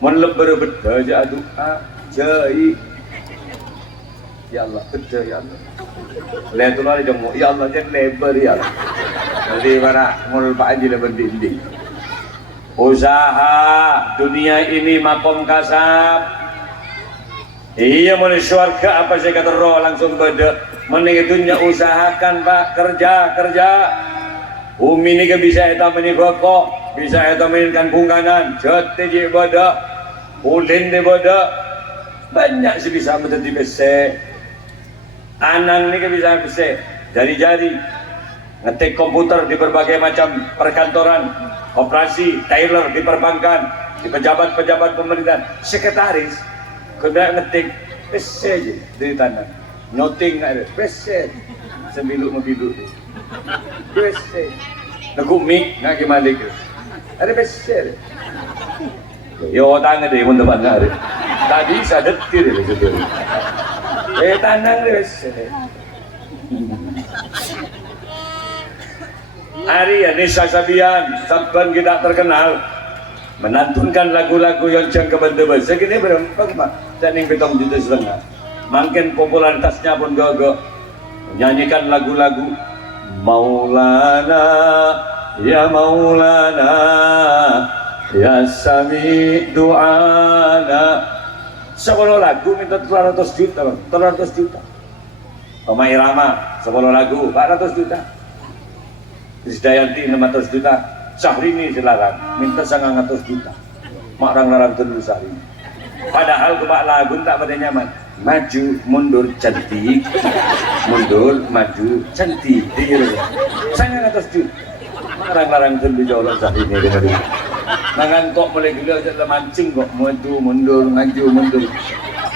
Melek berbeda aja doa jai. Ya Allah, betul ya Allah. Lihat tu lah jemu. Ya Allah jangan lebar ya Allah. Jadi para ngulpa aja lah berdinding. Usaha dunia ini makom kasab. Iya mau syurga apa saya kata roh langsung beda. Mending itunya usahakan pak kerja. Umi ini kan bisa eta menikokok, bisa eta mainkan bungkanan, jatuh je beda, ulin de beda. Banyak sih bisa menjadi besar. Anang ini kan bisa besar. Jari-jari ngetik komputer di berbagai macam perkantoran, operasi, tailor di perbankan, di pejabat-pejabat pemerintahan, sekretaris, kena ngetik besar je dari tanah, noting ada besar, sembilu besar, ngegumik ngaki malik, ada besar. Yo tangan deh, mun depan ada. Tadi saya detir deh sebetulnya. Tanang deh besar. Hari ini Sasabian, Sabban kita terkenal menantunkan lagu-lagu yang jangka benda segini berapa mak? Dan yang 7,5 juta. Makin popularitasnya pun gagak. menyanyikan lagu-lagu Maulana ya Maulana ya Sami du'ana. 10 lagu minta 300 juta, 300 juta. Roma Irama 10 lagu 400 juta. Krisdayanti 600 juta. Syahrini silakan minta 900 juta. Makrang larang dulu Syahrini. Padahal kebak lagu tak pada nyaman. Maju mundur cantik, mundur maju cantik. Gitu. 900 juta. Makrang larang dulu jauh Syahrini dengan itu. Mangan kok mulai gila aja mancing kok maju mundur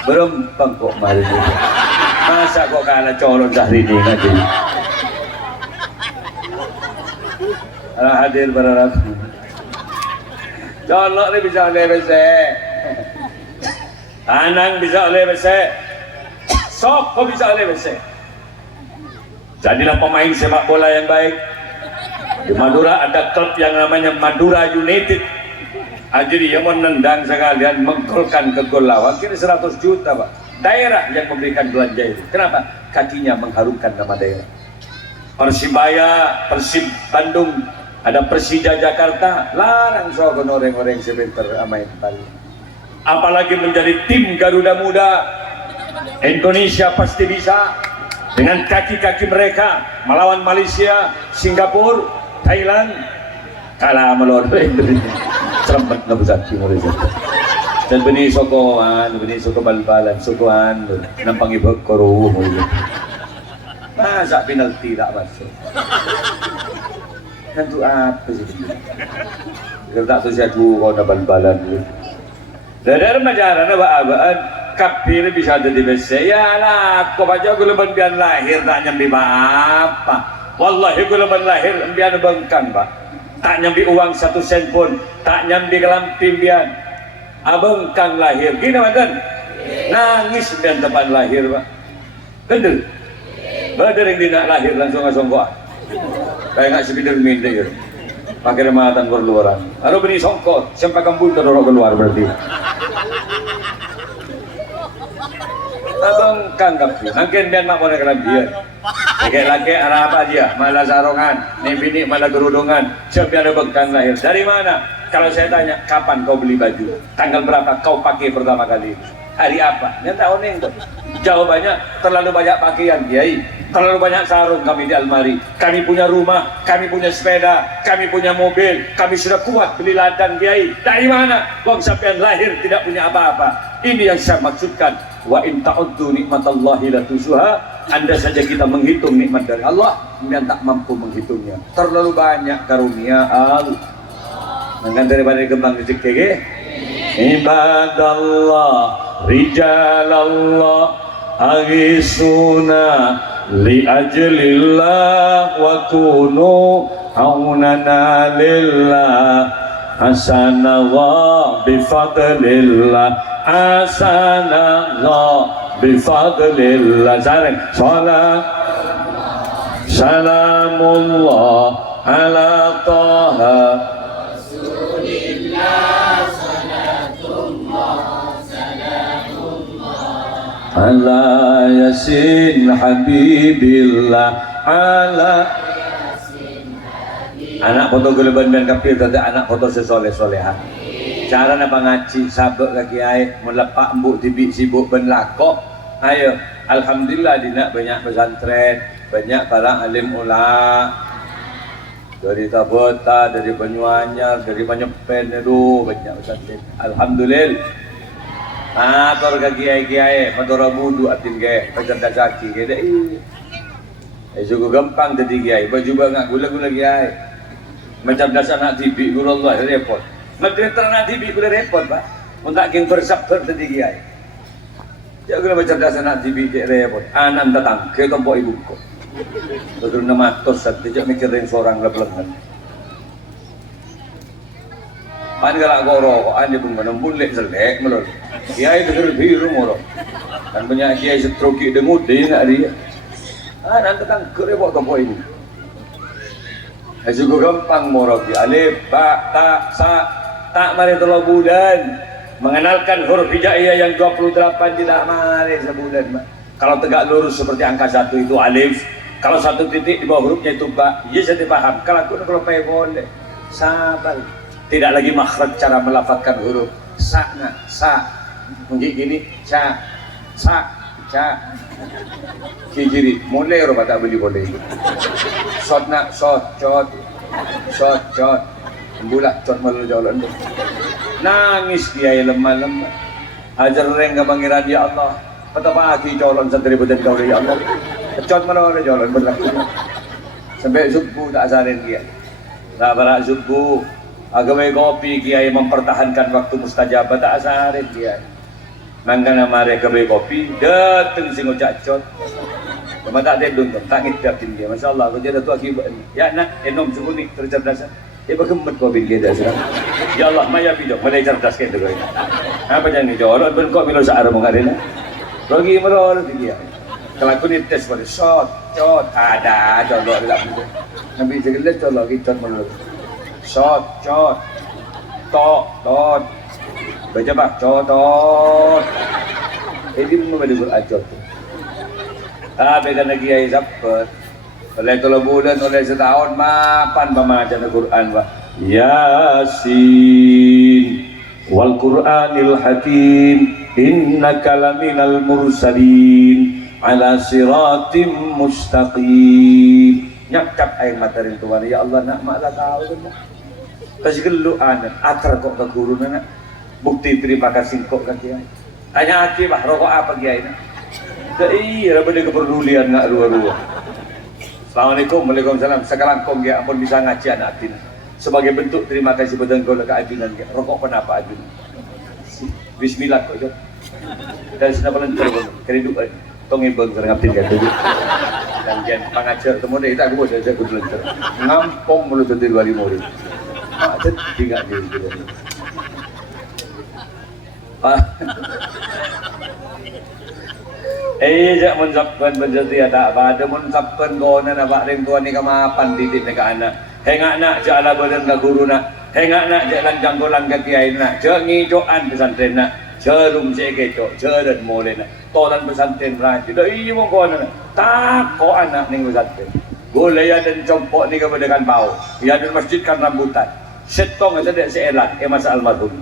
berempang kok mari ini. Masa kok kalah colon Syahrini ngaji. Hadir berharap colok ni bisa oleh besek, Anang bisa oleh besek, Sok kok bisa oleh besek. Jadilah pemain sepak bola yang baik. Di Madura ada klub yang namanya Madura United. Jadi yang menendang sekalian menggolkan ke gol lawan kira 100 juta Pak. Daerah yang memberikan belanja itu. Kenapa? Kakinya mengharumkan nama daerah. Persibaya, Persib Bandung, ada Persija Jakarta, larang soal orang-orang sebentar amai kembali. Apalagi menjadi tim Garuda Muda, Indonesia pasti bisa. Dengan kaki-kaki mereka melawan Malaysia, Singapura, Thailand, kalah melawan Indonesia. Serempet nggak bisa timur itu. Dan benih sokoan, benih soko bal-balan, sokoan, nampang ibu koruh. Masa penalti tak masuk. Tentu apa sih? Kalau tak tuh saya kau nak bal-balan dulu. Dari majalah abaan kapir bisa ada di BC. Ya lah, kau baca gue leban biar lahir tak nyambi apa. Wallahi gue leban lahir biar bengkang Pak. Tak nyambi uang 1 sen pun, tak nyambi kelam pimpian. Abang kang lahir, gini mantan, nangis dan tempat lahir Pak. Kendel, badar yang tidak lahir langsung songkoan. Kayak nggak sepider minta ya. Pakai rematan berluaran. Harus beri songkot, sampai kampung terorok keluar berarti. Abang kang kapsi, mungkin biar mak boleh kelam dia. Laki-laki arah apa aja, malah sarongan, nih bini malah gerudungan. Siapa ada bekang lahir? Dari mana? Kalau saya tanya, kapan kau beli baju? Tanggal berapa kau pakai pertama kali? Hari apa? Ini tahun ini tuh. Jawabannya terlalu banyak pakaian, Kiai. Terlalu banyak sarung kami di almari. Kami punya rumah, kami punya sepeda, kami punya mobil. Kami sudah kuat beli ladang, Kiai. Dari mana? Wong sampean lahir tidak punya apa-apa. Ini yang saya maksudkan. Wa in ta'uddu nikmatallahi la tusuha. Anda saja kita menghitung nikmat dari Allah, kemudian tak mampu menghitungnya. Terlalu banyak karunia Allah. Dengan daripada kembang rezeki, ibadallah, rijalallah, aghisuna li ajlillah wa kunu aunana lillah hasanallah bifadlillah hasanallah bifadlillah. Sareng salat salamullah ala taha ala yasin habibillah ala anak foto geleban dan kapil tadi anak foto sesoleh-solehan. Cara nak ngaji sabuk kaki air melepak embuk tibik sibuk ben lakok. Ayo alhamdulillah dina banyak pesantren, banyak para alim ulama dari Tabota, dari Banyuanyar, dari Banyepen itu banyak pesantren. Alhamdulillah. Ator ka kiai-kiai, madora budu atin kiai, paganda saki kiai dai. Suku gampang jadi kiai, baju bangak gula-gula kiai. Macam dasar nak tibi gula Allah repot. Menteri ternak tibi gula repot, Pak. Muntak king bersabter jadi kiai. Ya gula macam dasar nak tibi kiai repot. Anan datang ke tombok ibu kok. Betul nama tos tidak mikirin seorang lepelengan. Pan galak goro, ane pun menembul lek selek melol. Kiai dengar biru moro. Dan banyak kiai setroki dengut dia nak dia. Nanti tang kerepot tombok ibu. Juga gampang moro ki alif ba ta sa tak mari 3 bulan. Mengenalkan huruf hijaiyah yang 28 tidak mari sebulan, Pak. Kalau tegak lurus seperti angka 1 itu alif, kalau 1 titik di bawah hurufnya itu ba, ya saya paham. Kalau payah boleh, sabar. Tidak lagi makhraj cara melafazkan huruf. Sa, gini, ca, kiri, mulai orang tak beli boleh. Sot, cot, bulat, cot malu jalan. Nangis dia yang lemah. Ajar reng kebangiran ya Allah. Betapa aki colon santri badan kau ya Allah. Cot malu jalan berlaku. Sampai subuh tak asarin dia. Tak berak subuh. Agama kopi kiai mempertahankan waktu mustajabah tak asarin dia. Mangkana mare ke kopi, dateng sing ojak cot. Cuma tak ada dun, tak ngidapin dia. Masya Allah, kau jadi tu akibat ni. Ya nak, enom sembunyi tercerdasan. Bagaimana kau bin kita sekarang? Ya Allah, maya pijak, maya cerdas kita kau. Apa jangan ni jorok, ben kau milo saar mengarena. Lagi meror dia. Kalau aku ni tes pada shot, ada jorok tak pun. Nabi segelas jorok kita meror. Shot, tot. Baca bah, tot. Ini mana dia beracot tu? Tapi kan lagi ayat sabar. Oleh 3 bulan, oleh setahun, mapan membaca Al-Quran bah. Yasin wal Quranil Hakim innaka laminal mursalin ala siratim mustaqim. Nyakap air mata rin tuan. Ya Allah nak maklah tahu tu. Kasi gelu anak atar kok ke guru nak. Bukti terima kasih kok kan kiai. Tanya aki bah rokok apa kiai nak. Iya pada kepedulian nak ruah-ruah. Assalamualaikum, waalaikumsalam. Sekarang kong dia ampun bisa ngaji anak atin. Sebagai bentuk terima kasih pada engkau ke ajunan dia. Rokok kenapa ajunan? Bismillah kok jod. Dan sudah pelancar pun. Keriduk tong ibang serang atin kan tu. Dan kian pengajar temu dia tak aku saya pelancar. Ngampong mulut dari 2 murid. Macet tinggal dia gitu. Jak mensabkan berjati ada apa? Ada mensabkan gona na pak ring tuan ni kamapan titik nak anak. Hengak nak jala badan ke guru nak. Hengak nak jalan janggolan ke kiai nak. Jangi joan pesantren nak. Jarum cekecok, jalan mole nak. Tolan pesantren raja. Dah iya mau gona nak. Tak kau anak ni pesantren. Boleh ya dan compok ni kepada kan bau. Ya dan masjid kan rambutan. Setong ada dek seelan. Masa almarhum.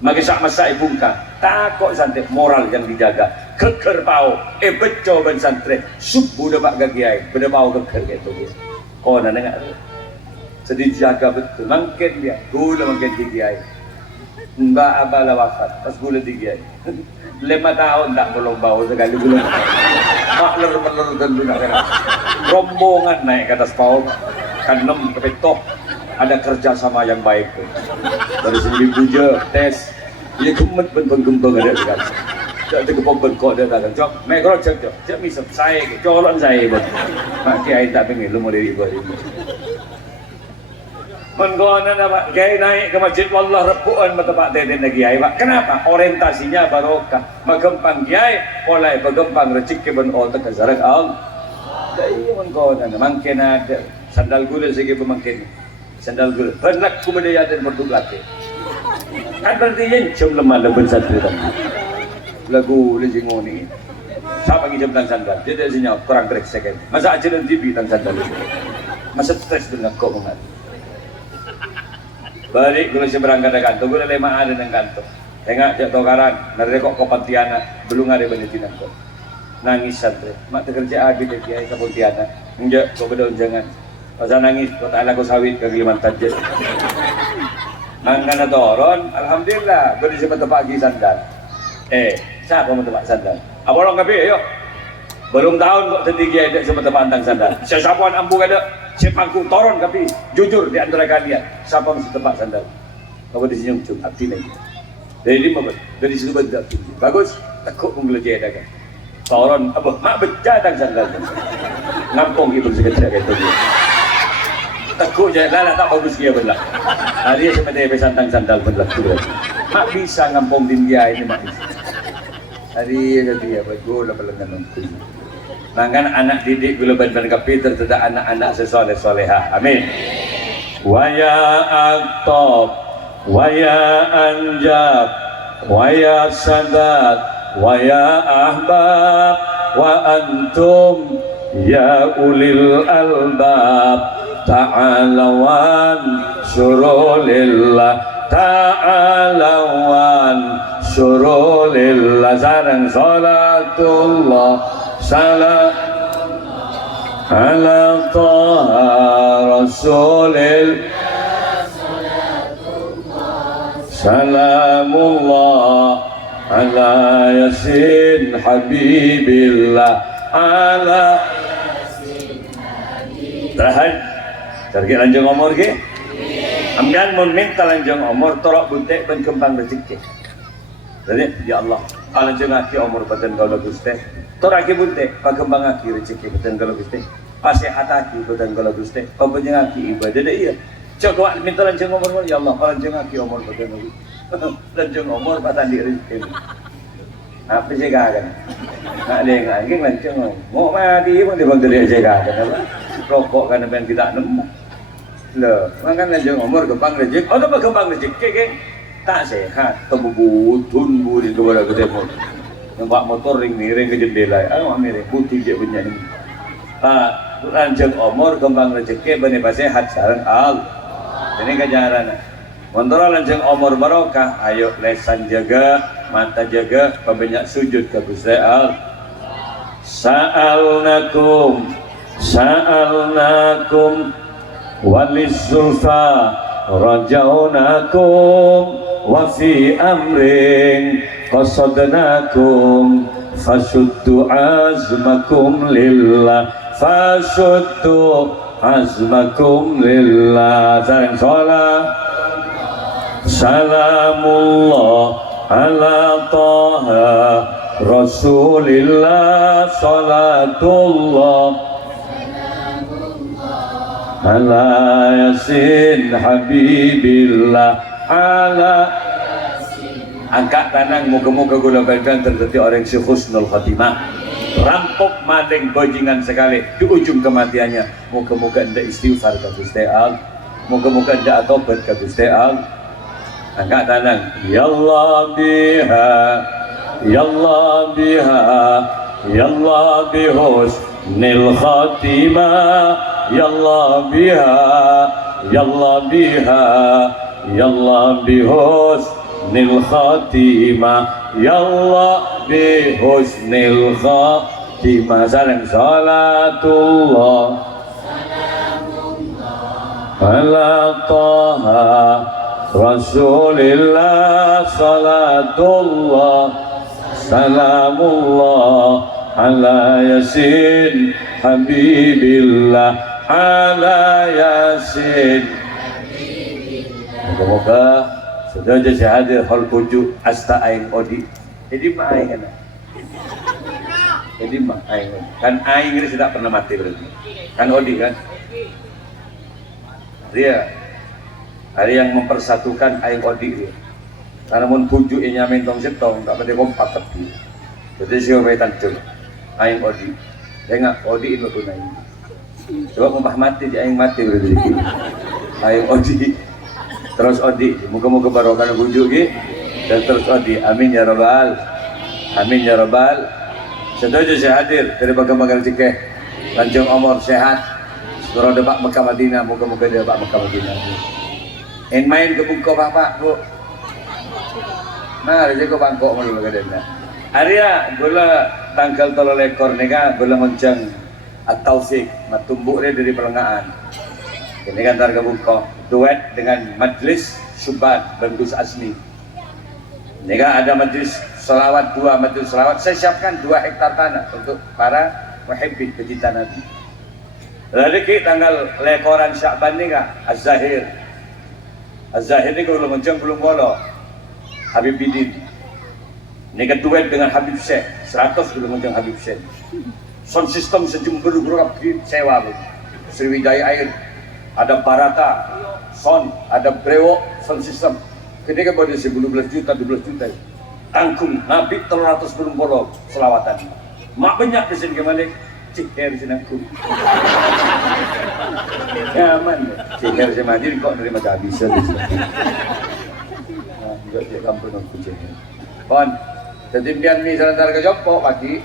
Masa ibungka. Takut santri moral yang dijaga. Keker bau. Beco ben santri. Subuh dapat gagiai. Benda bau keker gitu dia. Kau nak dengar? Sedih jaga betul. Mungkin dia. Gula mungkin digiai. Mbak abala wafat. Pas gula digiai. 5 tahun tak belum bau sekali belum. Makler tentu nak kena. Rombongan naik ke atas bau. Kanem ke petok. Ada kerjasama yang baik tu. Dari sini puja, tes. Ia gemet gembang ada sekarang. Tak ada kepong bengkok dia takkan. Jom, mereka cek. Cek misal saya, colon saya. Mak kiai tak pengen lu mau diri gua ini. Menggonan apa? Kiai naik ke masjid wallah repuan bertempat teten lagi kiai pak. Kenapa? Orientasinya barokah. Magempang kiai, mulai bergempang rezeki ben otak kezarak Allah. Jadi menggonan, mungkin ada sandal gula segi pemangkin. Sandal gula, hendak kubedaya dan berdugati. Kan berarti yang jam lemah leban santri tadi. Lagu lejingo ni. Siapa yang jam tang sandal? Dia dari sini kurang break second. Masa aja dan TV tang sandal itu. Masa stres dengan kau mengat. Balik gula si berangkat dari kantor, gula 5 hari dengan kantor. Tengok jatuh karan, nari kok Pontianak, belum ada banyak tindak kok. Nangis santri. Mak terkerja lagi deh kiai ke Pontianak. Enggak, kau berdoa jangan. Pasal nangis, kau tak ada kau sawit ke Kalimantan je. Mangkana toron, alhamdulillah, beri siapa pagi sandal. Siapa mau tempat sandal? Abolong kapi, yuk. Belum tahun kok setinggi ada siapa tentang sandal. Siapa yang ambung ada, siapangku toron kapi. Jujur di antara kalian, siapa mesti tempat sandal? Kau di sini cung, abdi lagi. Dari 5 dari situ betul. Bagus, takut menggelejar dagang. Toron, apa? Mak becah tang sandal. Ngampung ibu sekecil kayak tu. Takut je lah tak bagus dia belah. Hari sebenarnya pesantang sandal belah tu. Mak bisa ngampung din dia ini mak bisa. Hari dia bagus lah pelengan tu. Mangkan anak didik gula ban kapi terdedak anak-anak sesoleh soleha. Amin. Wa ya aqtab wa ya anjab wa ya sadat wa ya ahbab wa antum ya ulil albab ta'alawan surulillah ta'alawan surulillah sarang salatullah salam ala taha rasulil salamullah ala yasin habibillah ala tahan cari lanjung umur ke amgan mun minta lanjung umur torok buntek ben kembang rezeki jadi ya Allah lanjung aki umur badan kalau guste torok aki buntek kembang aki rezeki badan kalau guste pasihat aki badan kalau guste pembenjang aki ibadah iya coba minta lanjung umur ya Allah lanjung aki umur badan lanjung umur badan di rezeki apa sih kan nak ada yang lagi lanjung mau mati pun dia bantu dia jaga kan rokok kan yang tidak nemu loh makan lanjung umur kembang rezeki atau kembang rezeki kan tak sehat tembudun budi kepada ketemu nampak motor ring ke jendela mirip putih dia punya ini lanjung umur kembang rezeki benih sehat sarang al ini kejaran motor lanjung umur barokah ayo lesan jaga mata jaga pembanyak sujud ke Gusti Allah sa'alnakum walisulfa rajaunakum wa fi amrin qasadnakum fasuddu azmakum lillah fasuddu azmakum lillah sareng sholat salamullah ala taha rasulillah salatullah ala yasin habibillah ala angkat tangan moga-moga gula badan terjadi orang si husnul khatimah rampok maling bajingan sekali di ujung kematiannya moga-moga anda istighfar ke Gusti Allah moga-moga anda tobat ke Gusti Allah angkat tangan ya Allah biha ya Allah biha ya Allah bihusnil khatimah ya Allah biha ya Allah biha ya Allah bihusnil khatimah ya Allah bihusnil khatimah salam salatullah ala taha rasulillah salatullah salamullah ala yasin habibillah ala yasin moga-moga sudah jadi hadir hal pujuk asta aing odi jadi mah aing kan aing ini tidak pernah mati berarti kan odi kan dia hari yang mempersatukan aing odi dia karena mun pujuk inya mentong setong tak pada kompak tapi jadi siapa yang tancung aing odi dengar odi itu tunai coba mumpah mati di aing mati berarti aing odi terus odi muka-muka barokah pujuk ge dan terus odi amin ya rabbal setuju saya hadir dari bagang-bagang cikeh lanjung umur sehat surau debak Mekah Madinah muka-muka dia debak Mekah Madinah main ke buka bapak bu nah dia ke bangkok malu kadang Arya gula tanggal 3 ekor nika gula menceng at-taufik matumbuk dia dari pelengahan ini kan targa buka duet dengan majlis syubat dan Gus Asmi nika ada majlis selawat majlis selawat saya siapkan 2 hektar tanah untuk para muhibbin pecinta Nabi lalu tanggal lekoran Sya'ban nika Az-Zahir ini kalau menceng belum bolo Habib Bidin ini duet dengan Habib Syekh 100 belum menceng Habib Syekh sound system sejumlah berapa sewa Sriwijaya Air ada Barata sound ada Brewok sound system ketika pada 11 juta 12 juta tanggung Nabi 300 belum bolo selawatan mak banyak di sini gimana ciker sini aku nyaman ciker sini mati kok nerima tak bisa juga dia kampung aku ciker kon ketimpian ni selantar ke Jompo pagi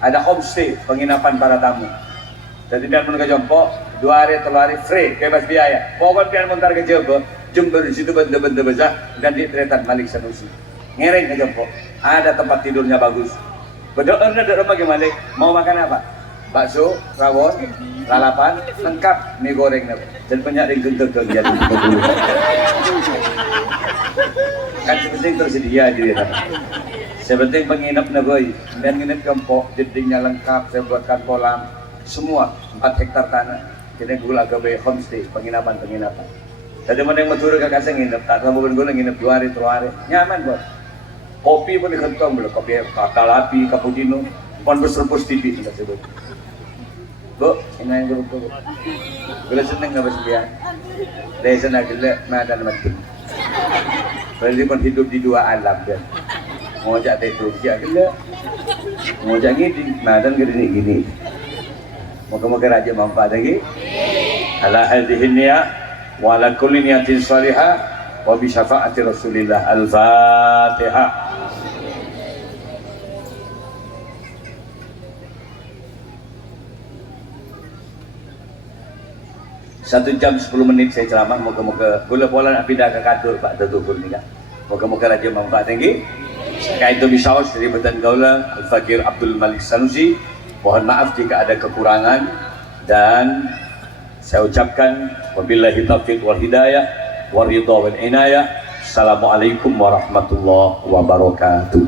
ada homestay, penginapan para tamu. Jadi biar mun ke Jompo 2 hari 3 hari free, bebas biaya. Pokoknya biar montar ke Jompo, jumpa di situ benda-benda besar dan di Tretan Malik Sanusi. Ngereng ke Jompo, ada tempat tidurnya bagus. Berdoa di rumah gimana? Mau makan apa? Bakso, rawon, lalapan, lengkap mie goreng dan banyak yang genteng dia dulu. Kan sepenting tersedia di sana. Sepenting penginap boy dan nginep Jompo, jedingnya lengkap, saya buatkan kolam. Semua 4 hektar tanah kini gula gawe homestay penginapan. Jadi mana yang matur kakak saya nginep tak sama gula nginep 2 hari 3 hari nyaman bos. Kopi pun dikentong belum kopi kakalapi cappuccino pon berserpus TV kita sebut. Bu ini yang gula seneng nggak bersedia. Dari sana gula nada mati. Berarti pun hidup di 2 alam kan. Mau jak itu dia gula. Mau jak gini nada gini. Moga-moga raja manfaat lagi. Ala hadhihi niyah wa ala kulli niyatin salihah wa bi syafaati Rasulillah. Al-Fatihah. Satu jam 10 menit saya ceramah. Moga-moga gula bola nak pindah ke kantor Pak Datuk ni kan. Moga-moga raja manfaat lagi. Sekali itu bisaus dari Batan Gaula Al-Fakir Abdul Malik Sanusi. Mohon maaf jika ada kekurangan dan saya ucapkan wabillahi taufiq wal hidayah waridha wal inayah. Assalamualaikum warahmatullahi wabarakatuh.